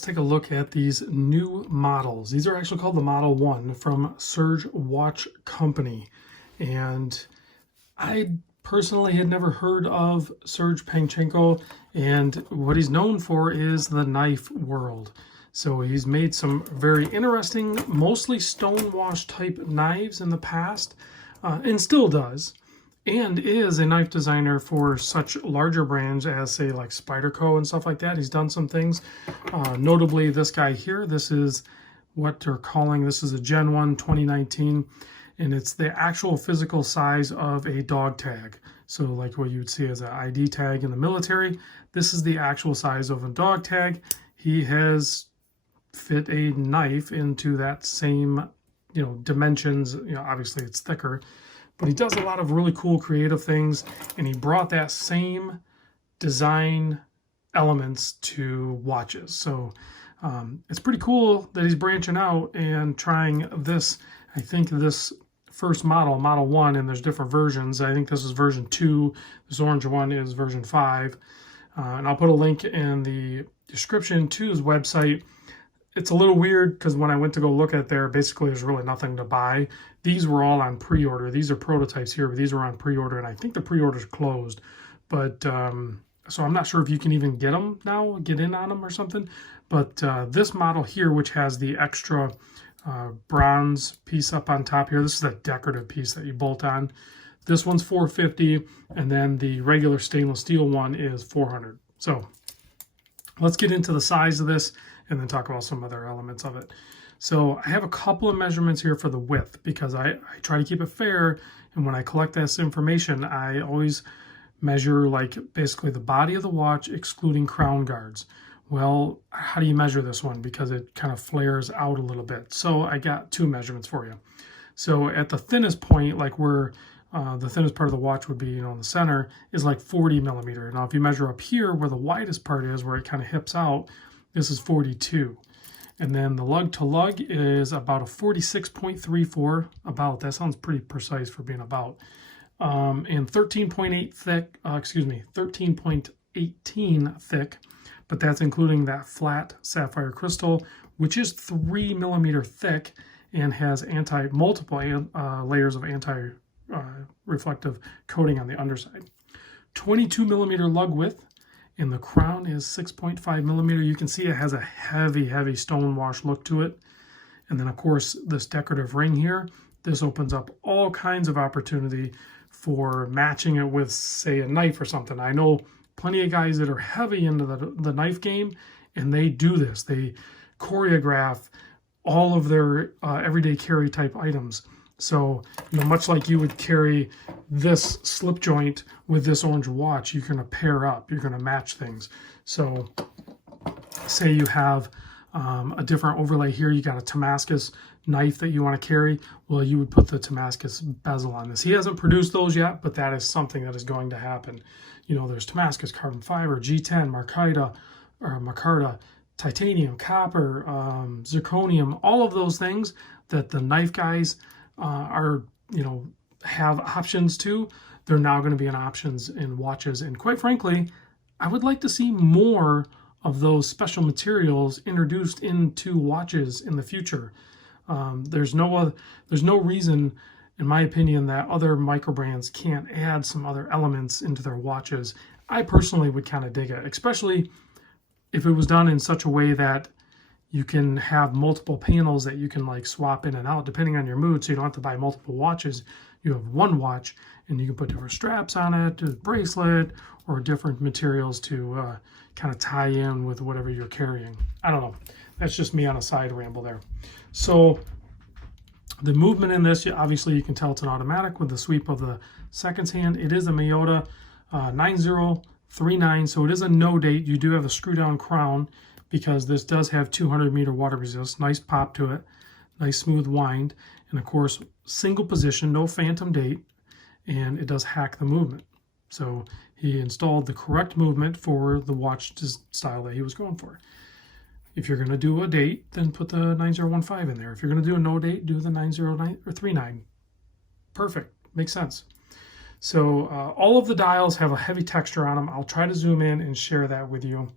Take a look at these new models. These are actually called the Model 1 from Serge Watch Company. And I personally had never heard of Serge Panchenko, and what he's known for is the knife world. So he's made some very interesting, mostly stonewash type knives in the past, and still does, and is a knife designer for such larger brands as, say, like Spyderco and stuff like that. He's done some things, notably this guy here. This is what they're calling, this is a Gen 1 2019, and it's the actual physical size of a dog tag. So like what you would see as an ID tag in the military, this is the actual size of a dog tag. He has fit a knife into that same, dimensions. Obviously it's thicker, but he does a lot of really cool creative things, and he brought that same design elements to watches. So it's pretty cool that he's branching out and trying this. I think this first model, Model 1, and there's different versions. I think this is version 2. This orange one is version 5. And I'll put a link in the description to his website. It's a little weird because when I went to go look at there, basically there's really nothing to buy. These were all on pre-order. These are prototypes here, but these are on pre-order, and I think the pre-order's closed. But so I'm not sure if you can even get them now, get in on them or something. But this model here, which has the extra bronze piece up on top here, this is a decorative piece that you bolt on. This one's $450, and then the regular stainless steel one is $400. So let's get into the size of this and then talk about some other elements of it. So I have a couple of measurements here for the width because I try to keep it fair, and when I collect this information, I always measure like basically the body of the watch excluding crown guards. Well, how do you measure this one? Because it kind of flares out a little bit. So I got two measurements for you. So at the thinnest point, like where the thinnest part of the watch would be, in the center, is like 40 millimeter. Now, if you measure up here where the widest part is, where it kind of hips out, this is 42. And then the lug to lug is about a 46.34, about. That sounds pretty precise for being about. And 13.8 thick, 13.18 thick, but that's including that flat sapphire crystal, which is 3 millimeter thick and has multiple layers of anti-reflective coating on the underside. 22 millimeter lug width, and the crown is 6.5 millimeter. You can see it has a heavy, heavy stone wash look to it. And then, of course, this decorative ring here, this opens up all kinds of opportunity for matching it with, say, a knife or something. I know plenty of guys that are heavy into the knife game, and they do this. They choreograph all of their everyday carry type items. So, much like you would carry this slip joint with this orange watch, you're going to pair up, you're going to match things. So, say you have a different overlay here, you got a Damascus knife that you want to carry, well, you would put the Damascus bezel on this. He hasn't produced those yet, but that is something that is going to happen. There's Damascus, carbon fiber, G10, micarta, titanium, copper, zirconium, all of those things that the knife guys have options to. They're now going to be in options in watches, and quite frankly, I would like to see more of those special materials introduced into watches in the future. There's no reason, in my opinion, that other micro brands can't add some other elements into their watches. I personally would kind of dig it, especially if it was done in such a way that you can have multiple panels that you can like swap in and out depending on your mood, so you don't have to buy multiple watches. You have one watch, and you can put different straps on it, a bracelet, or different materials to kind of tie in with whatever you're carrying. I don't know. That's just me on a side ramble there. So the movement in this, obviously you can tell it's an automatic with the sweep of the seconds hand. It is a Miyota 9039, so it is a no date. You do have a screw down crown because this does have 200 meter water resist. Nice pop to it, nice smooth wind, and of course single position, no phantom date, and it does hack the movement. So he installed the correct movement for the watch style that he was going for. If you're going to do a date, then put the 9015 in there. If you're going to do a no date, do the 909 Perfect, makes sense. So all of the dials have a heavy texture on them. I'll try to zoom in and share that with you.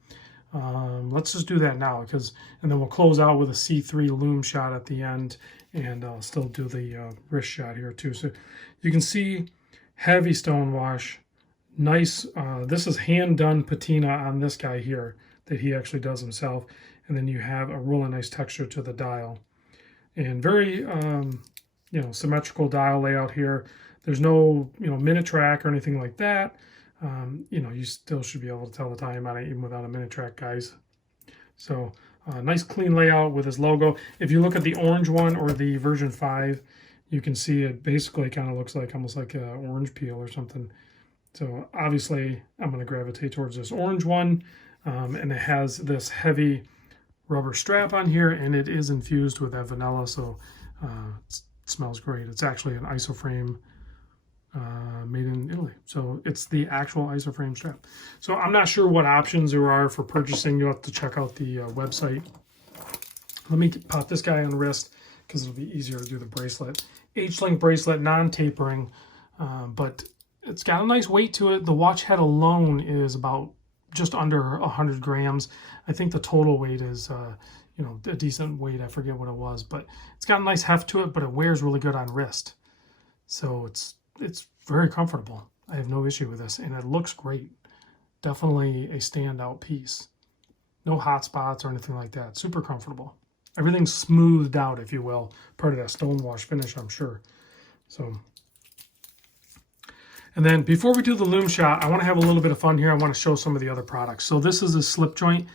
Let's just do that now, and then we'll close out with a C3 Lume shot at the end, and I'll still do the wrist shot here too. So you can see heavy stone wash, nice. This is hand done patina on this guy here that he actually does himself, and then you have a really nice texture to the dial, and very symmetrical dial layout here. There's no minute track or anything like that. You still should be able to tell the time on it even without a minute track, guys. So nice clean layout with his logo. If you look at the orange one or the version 5, you can see it basically kind of looks like almost like an orange peel or something. So obviously I'm going to gravitate towards this orange one, and it has this heavy rubber strap on here, and it is infused with that vanilla, so it smells great. It's actually an isoframe made in Italy. So it's the actual isoframe strap. So I'm not sure what options there are for purchasing. You'll have to check out the website. Let me pop this guy on the wrist because it'll be easier to do the bracelet. H-link bracelet, non-tapering, but it's got a nice weight to it. The watch head alone is about just under 100 grams. I think the total weight is a decent weight. I forget what it was, but it's got a nice heft to it, but it wears really good on wrist. So it's very comfortable. I have no issue with this, and it looks great. Definitely a standout piece. No hot spots or anything like that. Super comfortable. Everything's smoothed out, if you will. Part of that stone wash finish, I'm sure. So, and then before we do the Lume shot, I want to have a little bit of fun here. I want to show some of the other products. So this is a slip joint.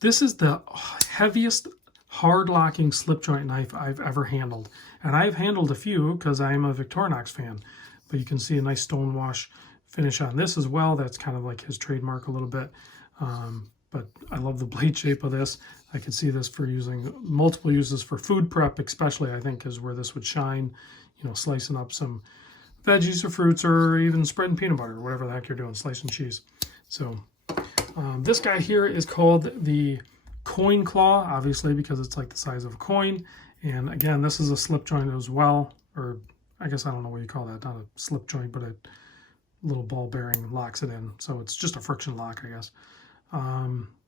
This is the heaviest hard locking slip joint knife I've ever handled. And I've handled a few because I am a Victorinox fan. But you can see a nice stone wash finish on this as well. That's kind of like his trademark a little bit. But I love the blade shape of this. I could see this for using multiple uses for food prep, especially I think is where this would shine. Slicing up some veggies or fruits, or even spreading peanut butter, or whatever the heck you're doing, slicing cheese. So this guy here is called the Coin Claw, obviously because it's like the size of a coin. And again, this is a slip joint as well, or I guess I don't know what you call that, not a slip joint, but a little ball bearing locks it in. So it's just a friction lock, I guess.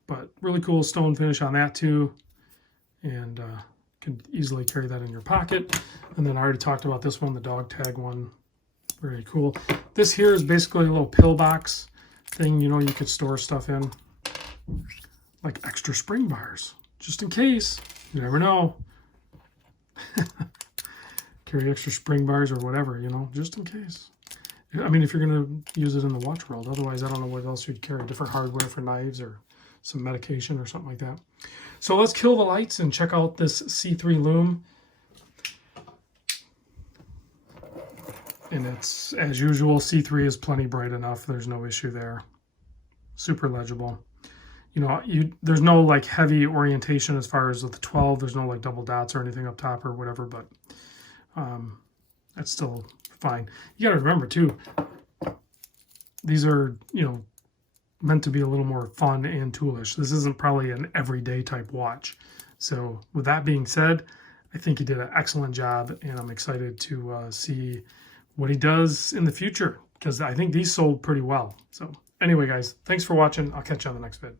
But really cool stone finish on that too. And can easily carry that in your pocket. And then I already talked about this one, the dog tag one. Very cool. This here is basically a little pill box thing, you could store stuff in. Like extra spring bars, just in case. You never know. Carry extra spring bars or whatever, just in case. I mean, if you're going to use it in the watch world. Otherwise, I don't know what else you'd carry. Different hardware for knives or some medication or something like that. So let's kill the lights and check out this C3 Lume. And it's, as usual, C3 is plenty bright enough. There's no issue there. Super legible. There's no like heavy orientation as far as with the 12. There's no like double dots or anything up top or whatever, but that's still fine. You got to remember too, these are, meant to be a little more fun and toolish. This isn't probably an everyday type watch. So with that being said, I think he did an excellent job, and I'm excited to see what he does in the future, because I think these sold pretty well. So anyway, guys, thanks for watching. I'll catch you on the next vid.